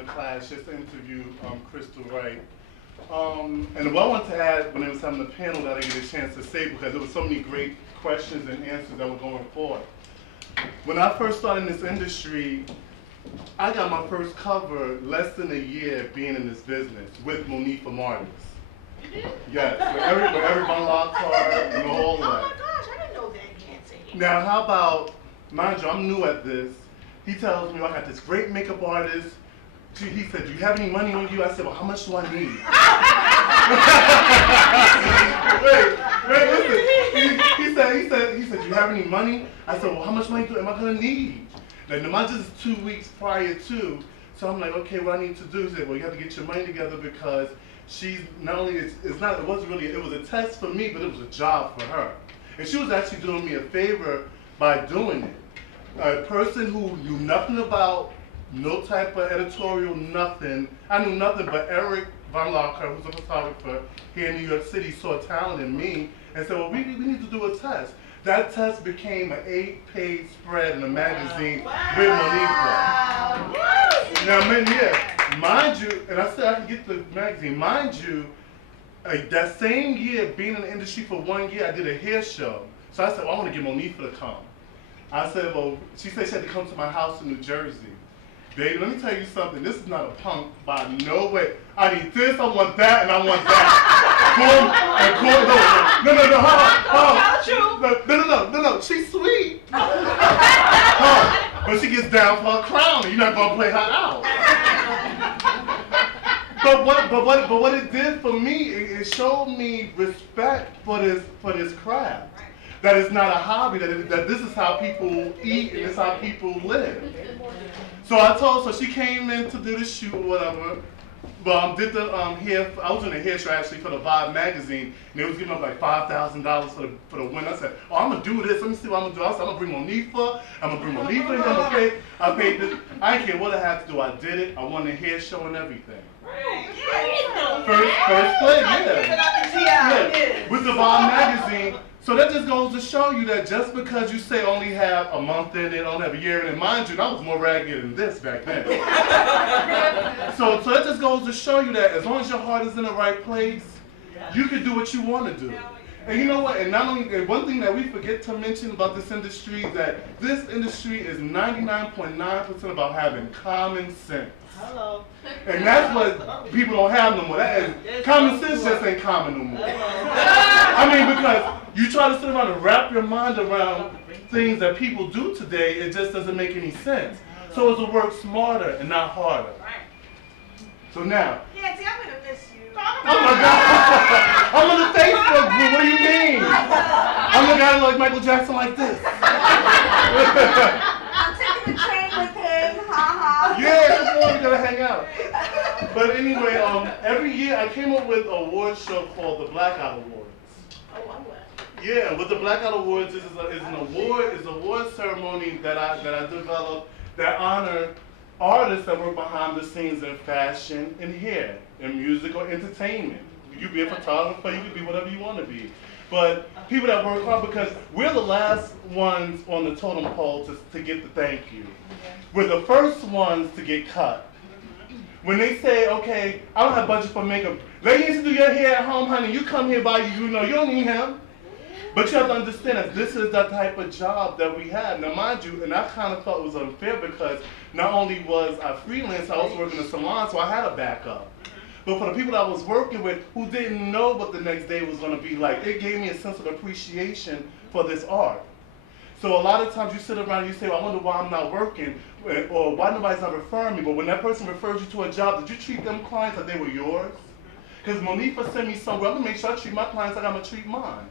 the class just to interview Crystal Wright. And what I wanted to add when I was having the panel that I get a chance to say, because there were so many great questions and answers that were going forward. When I first started in this industry, I got my first cover less than a year being in this business with Monifa Martis. You did? Yes, with every Vanguard card and all of that. Oh my gosh, I didn't know that, Yancey. Now, how about, mind you, I'm new at this. He tells me, I got this great makeup artist. He said, do you have any money on you? I said, well, how much do I need? wait, listen. He said, do you have any money? I said, well, how much money am I going to need? Now, mine is 2 weeks prior to, so I'm like, okay, what I need to do is, well, you have to get your money together because she's not only, it was a test for me, but it was a job for her. And she was actually doing me a favor by doing it. A person who knew nothing about, no type of editorial, nothing. I knew nothing, but Eric Von Locker, who's a photographer here in New York City, saw talent in me and said, well, we need to do a test. That test became an 8-page spread in a magazine with Monifa. Now, mind you, and I said I can get the magazine, mind you, that same year, being in the industry for 1 year, I did a hair show. So I said, well, I want to get Monifa to come. I said, well, she said she had to come to my house in New Jersey. Baby, let me tell you something. This is not a punk by no way. I need this, I want that, and I want that. No. She's sweet. But she gets down for a crown, and you're not gonna play her out. But what it did for me, it showed me respect for this craft. That it's not a hobby, that this is how people eat and this is how people live. So I told her, so she came in to do the shoot or whatever, but did the hair, I was in a hair show actually for the Vibe magazine, and they was giving up like $5,000 for the win. I said, oh, I'm gonna do this, let me see what I'm gonna do. I said, I'm gonna bring Monifa, I paid this, I didn't care what I had to do, I did it, I won the hair show and everything. First place, yeah. With the Vibe magazine. So that just goes to show you that just because you say only have a month in it, only have a year in it, mind you, I was more ragged than this back then. so that just goes to show you that as long as your heart is in the right place, you can do what you want to do. And you know what, and not only, and one thing that we forget to mention about this industry is that this industry is 99.9% about having common sense. Hello. And that's what people don't have no more. Common sense just ain't common no more. I mean, because you try to sit around and wrap your mind around things that people do today, it just doesn't make any sense. So it's to work smarter and not harder. So now. Yeah, see, I'm gonna miss you. Oh my God! I'm on the Facebook group. What do you mean? I'm the guy like Michael Jackson like this. I'm taking the train with him. Ha ha. Yeah, we're gonna hang out. But anyway, every year I came up with an award show called the Blackout Awards. Oh, I'm glad. Yeah, with the Blackout Awards is an award ceremony that I developed that honor artists that work behind the scenes in fashion, in hair, in music or entertainment. You could be a photographer, you could be whatever you want to be. But people that work hard, because we're the last ones on the totem pole to get the thank you. We're the first ones to get cut. When they say, okay, I don't have budget for makeup. Ladies who do your hair at home, honey, you come here by you know, you don't need him. But you have to understand that this is the type of job that we have. Now mind you, and I kind of thought it was unfair because not only was I freelance, I was working in a salon, so I had a backup. But for the people that I was working with who didn't know what the next day was going to be like, it gave me a sense of appreciation for this art. So a lot of times you sit around and you say, well, I wonder why I'm not working, or why nobody's not referring me. But when that person refers you to a job, did you treat them clients like they were yours? Because Monifa sent me somewhere, I'm going to make sure I treat my clients like I'm going to treat mine.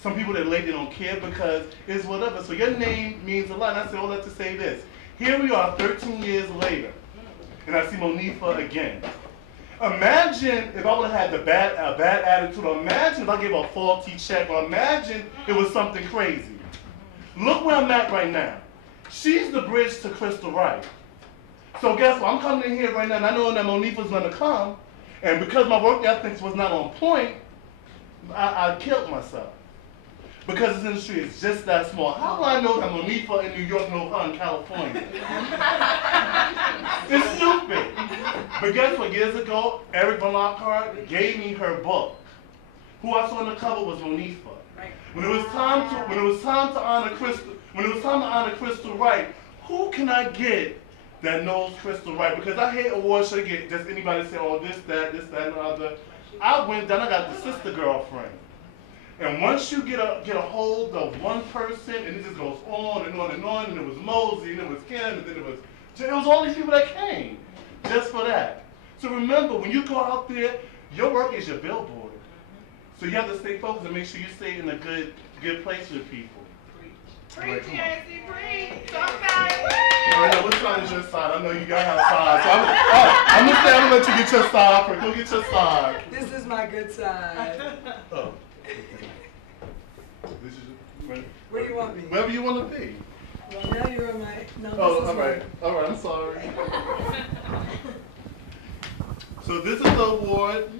Some people that late, they don't care because it's whatever. So your name means a lot. And I say all that to say this. Here we are 13 years later, and I see Monifa again. Imagine if I would have had a bad attitude, or imagine if I gave a faulty check, or imagine it was something crazy. Look where I'm at right now. She's the bridge to Crystal Wright. So guess what? I'm coming in here right now, and I know that Monifa's going to come, and because my work ethics was not on point, I killed myself. Because this industry is just that small. How do I know that Monifa in New York know her in California? It's stupid. But guess what? Years ago, Eric Van Lockhart gave me her book. Who I saw on the cover was Monifa. When it was time to honor Crystal Wright, who can I get that knows Crystal Wright? Because I hate awards should get just anybody say, oh, this, that, and the other. I went down, I got the sister girlfriend. And once you get a hold of one person, and it just goes on and on and on, and it was Mosey, and it was Kim, and then it was all these people that came just for that. So remember, when you go out there, your work is your billboard. So you have to stay focused and make sure you stay in a good place with people. Preach, Yancey, preach. Talk about it. All right, now which side is your side? I know you gotta have sides. So I'm gonna let you get your side first. Go get your side. This is my good side. Oh. This is Where do you want me? Wherever you want to be. Well, now you're on my. No, Oh, all right. I'm sorry. So this is the award,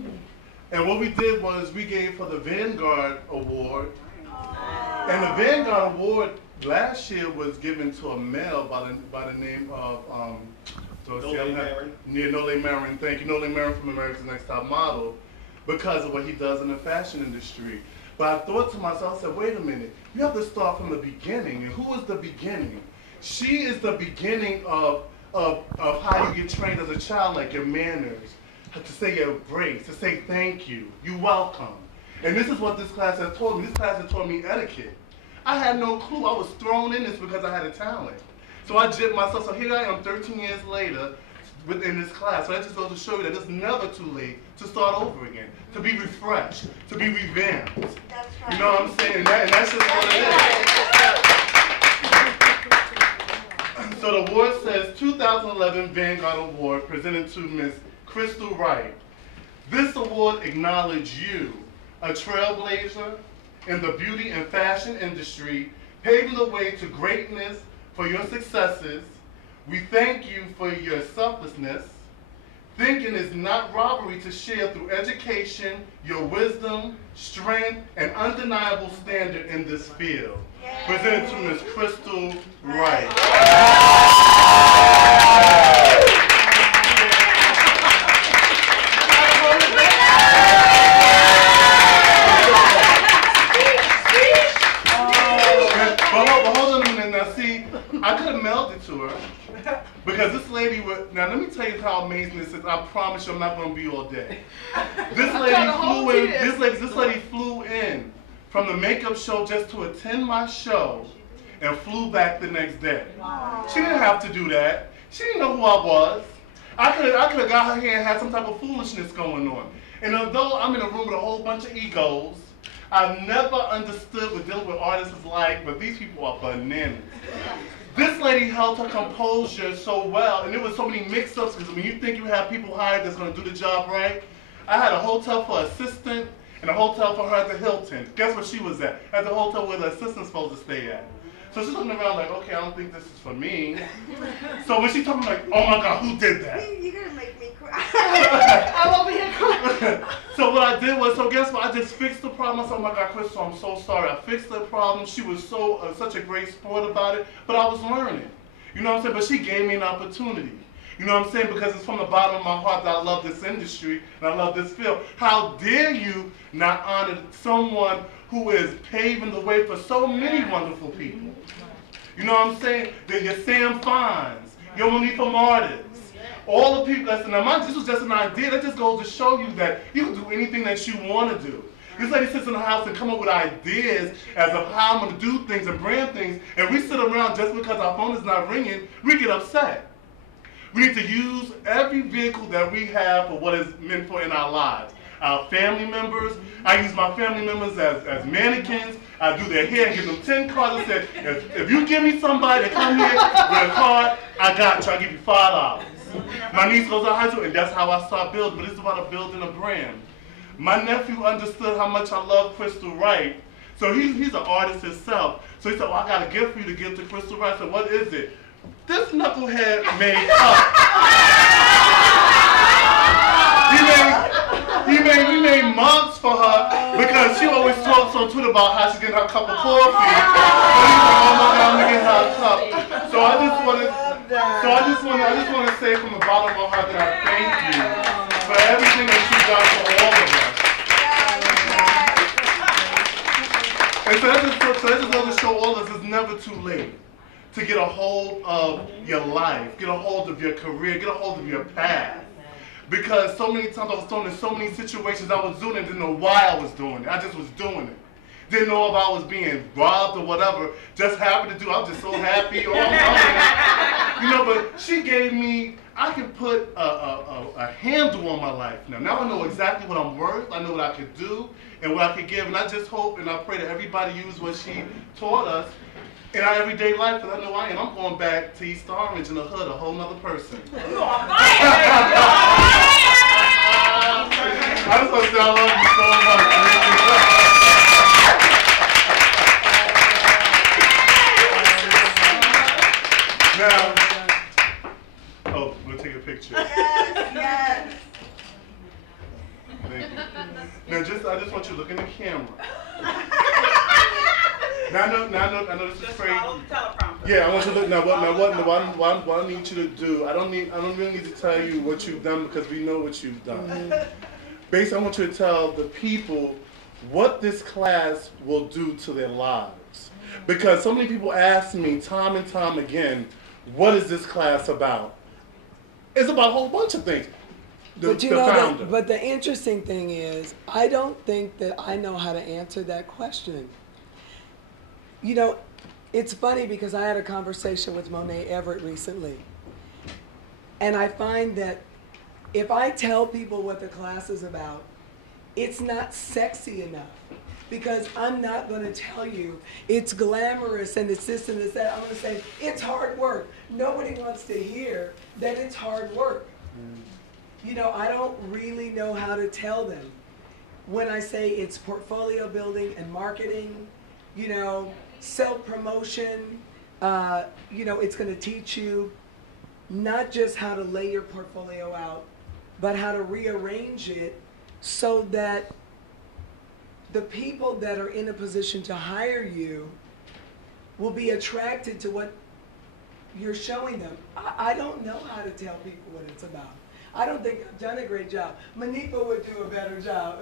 and what we did was we gave for the Vanguard Award, and the Vanguard Award last year was given to a male by the name of Nole Marin. Thank you, Nole Marin from America's Next Top Model, because of what he does in the fashion industry. But I thought to myself, I said, wait a minute, you have to start from the beginning. And who is the beginning? She is the beginning of how you get trained as a child, like your manners, to say your grace, to say thank you, you welcome. And this is what this class has taught me. This class has taught me etiquette. I had no clue. I was thrown in this because I had a talent. So I jipped myself. So here I am 13 years later within this class. So that just goes to show you that it's never too late to start over again, to be refreshed, to be revamped. That's right. You know what I'm saying? And that's just what it is. So the award says 2011 Vanguard Award presented to Miss Crystal Wright. This award acknowledges you, a trailblazer in the beauty and fashion industry, paving the way to greatness for your successes. We thank you for your selflessness. Thinking is not robbery to share through education, your wisdom, strength, and undeniable standard in this field. Yay. Presented to Ms. Crystal Wright. But hold on a minute now, see, I could have mailed it to her. Because this lady would, now let me tell you how amazing this is. I promise you I'm not going to be all day. This lady flew in from the makeup show just to attend my show and flew back the next day. Wow. She didn't have to do that. She didn't know who I was. I could have got her here and had some type of foolishness going on. And although I'm in a room with a whole bunch of egos, I've never understood what dealing with artists is like, but these people are bananas. This lady held her composure so well, and there was so many mix-ups, because when you think you have people hired that's going to do the job right, I had a hotel for assistant and a hotel for her at the Hilton. Guess where she was at? At the hotel where the assistant's supposed to stay at. So she's looking around like, okay, I don't think this is for me. So when she told me like, oh my God, who did that? You're going to make me cry. I'm over here crying. So what I did was, so guess what? I just fixed the problem. I said, oh my God, Crystal, I'm so sorry. I fixed the problem. She was such a great sport about it, but I was learning. You know what I'm saying? But she gave me an opportunity. You know what I'm saying? Because it's from the bottom of my heart that I love this industry and I love this field. How dare you not honor someone who is paving the way for so many wonderful people? You know what I'm saying? Your Sam Fines, your Monifa Martins, all the people that's in mind. This was just an idea. That just goes to show you that you can do anything that you want to do. This lady sits in the house and come up with ideas as of how I'm going to do things and brand things, and we sit around just because our phone is not ringing, we get upset. We need to use every vehicle that we have for what is meant for in our lives. Our family members, I use my family members as mannequins. I do their hair and give them 10 cards and say, if you give me somebody to come here with a card, I got you, I'll give you $5. My niece goes to high school, and that's how I start building, but it's about building a brand. My nephew understood how much I love Crystal Wright, so he's an artist himself. So he said, well, I got a gift for you to give to Crystal Wright. I said, what is it? This knucklehead made cups. He made mugs for her because she always talks on Twitter about how she's getting her cup of coffee. So he's like, oh my God, I'm gonna get her a cup. So I just want to say from the bottom of my heart that I thank you So I just want to show all of us it's never too late to get a hold of your life, get a hold of your career, get a hold of your path. Because so many times I was thrown in so many situations I was doing it, didn't know why I was doing it. I just was doing it. Didn't know if I was being robbed or whatever. Just happened to do. I was just so happy. But she gave me, I can put a handle on my life now. Now I know exactly what I'm worth. I know what I could do and what I could give. And I just hope and I pray that everybody use what she taught us in our everyday life, because I know I am. I'm going back to East Orange in the hood, a whole nother person. You on fire! I just want to say I love you so much. Now, oh, we'll take a picture. Yes. Thank you. Now, I just want you to look in the camera. Now I know this is crazy. Yeah, I want you to look. Now what I need you to do, I don't really need to tell you what you've done because we know what you've done. Basically, I want you to tell the people what this class will do to their lives. Because so many people ask me time and time again, what is this class about? It's about a whole bunch of things. But the interesting thing is, I don't think that I know how to answer that question. You know, it's funny because I had a conversation with Monet Everett recently. And I find that if I tell people what the class is about, it's not sexy enough. Because I'm not going to tell you it's glamorous and it's this and it's that. I'm going to say it's hard work. Nobody wants to hear that it's hard work. You know, I don't really know how to tell them. When I say it's portfolio building and marketing, you know, self-promotion, you know, it's going to teach you not just how to lay your portfolio out, but how to rearrange it so that the people that are in a position to hire you will be attracted to what you're showing them. I don't know how to tell people what it's about. I don't think I've done a great job. Manifa would do a better job.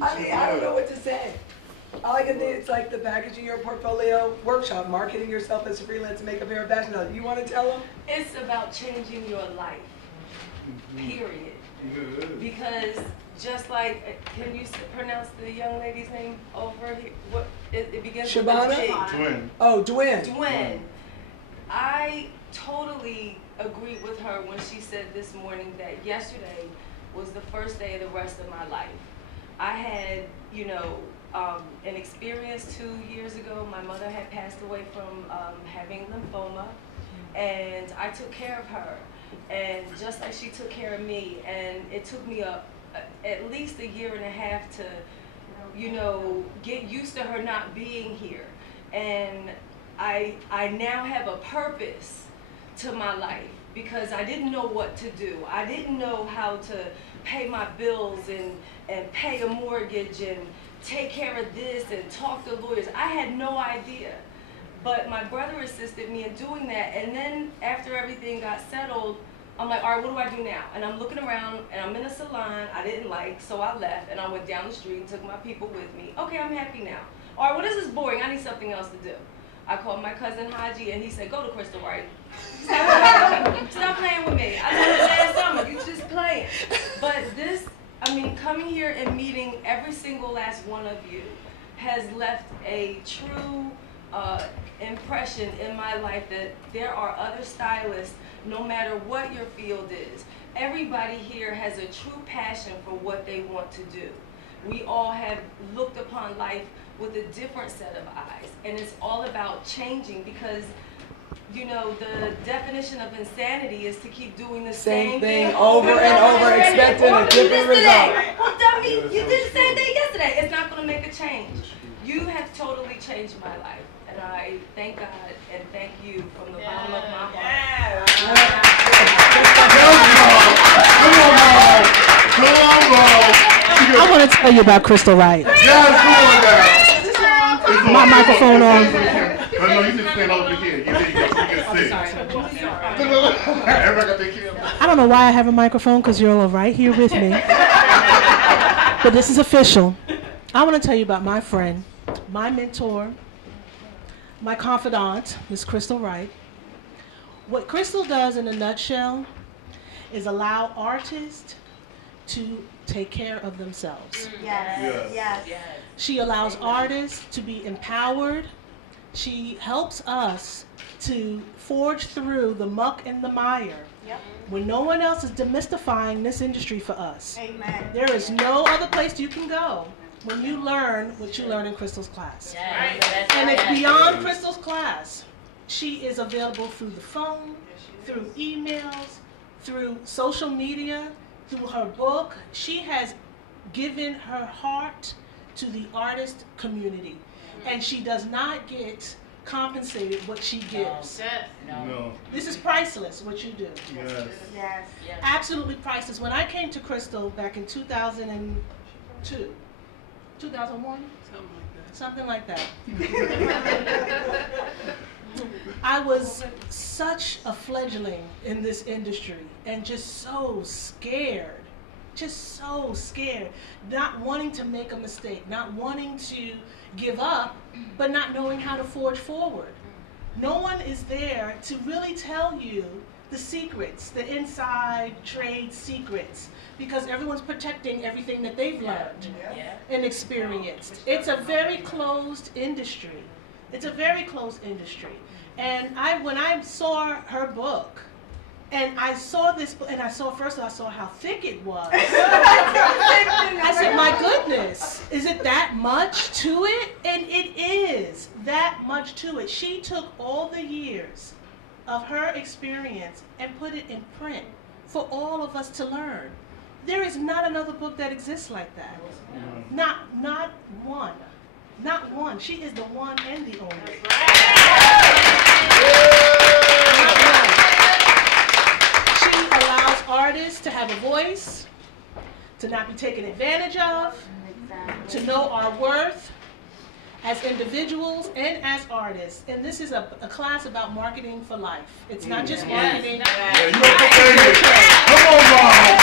I mean, I don't know what to say. All I can think it's like the packaging your portfolio workshop, marketing yourself as a freelance to make a pair of fashion dollars. You want to tell them? It's about changing your life, period. Because just like, can you pronounce the young lady's name over here? What it begins with Shabana? Dwayne. Oh, Dwayne. Dwayne. I totally agreed with her when she said this morning that yesterday was the first day of the rest of my life. I had, you know, an experience 2 years ago. My mother had passed away from having lymphoma, and I took care of her, and just like she took care of me, and it took me at least a year and a half to, you know, get used to her not being here, and I now have a purpose to my life because I didn't know what to do. I didn't know how to pay my bills and pay a mortgage and take care of this and talk to lawyers. I had no idea. But my brother assisted me in doing that, and then after everything got settled, I'm like, all right, what do I do now? And I'm looking around, and I'm in a salon I didn't like, so I left, and I went down the street and took my people with me. Okay, I'm happy now. All right, well, this is boring. I need something else to do. I called my cousin Haji, and he said, go to Crystal Wright. Stop playing with me. I told you last summer, you just playing. But this, I mean, coming here and meeting every single last one of you has left a true impression in my life that there are other stylists, no matter what your field is. Everybody here has a true passion for what they want to do. We all have looked upon life with a different set of eyes, and it's all about changing because, you know, the definition of insanity is to keep doing the same thing over and over, expecting a different result. Well, dummy, you did the same thing yesterday. It's not going to make a change. You have totally changed my life, and I thank God and thank you from the bottom of my heart. I want to tell you about Crystal Wright. My microphone on. No, you just stand over here. You can see. I don't know why I have a microphone because you're all right here with me. But this is official. I want to tell you about my friend, my mentor, my confidant, Miss Crystal Wright. What Crystal does in a nutshell is allow artists to take care of themselves. Yes. She allows artists to be empowered. She helps us to forge through the muck and the mire when no one else is demystifying this industry for us. Amen. There is no other place you can go when you learn what you learn in Crystal's class. And it's beyond Crystal's class. She is available through the phone, through emails, through social media, through her book. She has given her heart to the artist community, and she does not get compensated what she gives. No. This is priceless, what you do. Yes. Absolutely priceless. When I came to Crystal back in 2002, 2001? Something like that. I was such a fledgling in this industry and just so scared. Not wanting to make a mistake, not wanting to give up, but not knowing how to forge forward. No one is there to really tell you the secrets, the inside trade secrets, because everyone's protecting everything that they've learned and experienced. It's a very closed industry. And when I saw her book, and I saw this, and I saw how thick it was. I said, my goodness, is it that much to it? And it is that much to it. She took all the years of her experience and put it in print for all of us to learn. There is not another book that exists like that. Not one. Not one. She is the one and the only. She allows artists to have a voice, to not be taken advantage of, to know our worth as individuals and as artists. And this is a class about marketing for life. It's not just marketing. Come on, Mom.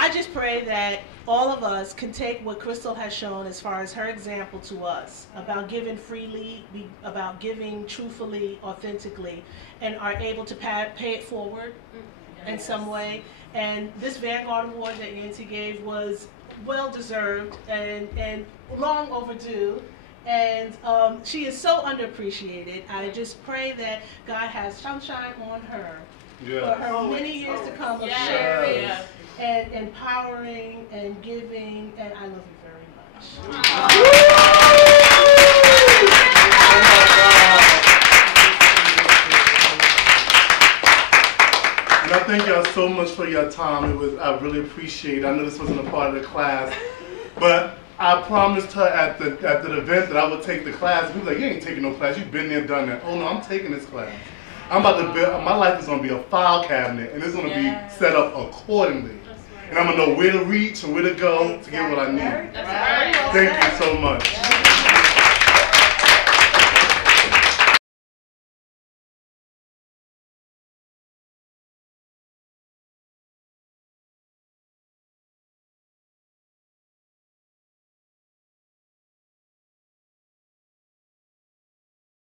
I just pray that all of us can take what Crystal has shown as far as her example to us about giving freely, about giving truthfully, authentically, and are able to pay it forward in some way. And this Vanguard Award that Yancey gave was well deserved and long overdue. And she is so underappreciated. I just pray that God has sunshine on her for her many years to come of sharing and empowering and giving. And I love you very much. And I thank y'all so much for your time. I really appreciate it. I know this wasn't a part of the class, but I promised her at the event that I would take the class. He was like, you ain't taking no class. You've been there, done that. Oh no, I'm taking this class. I'm about to build, my life is going to be a file cabinet, and it's going to be set up accordingly. And I'm going to know where to reach and where to go to get what I need. Thank you so much.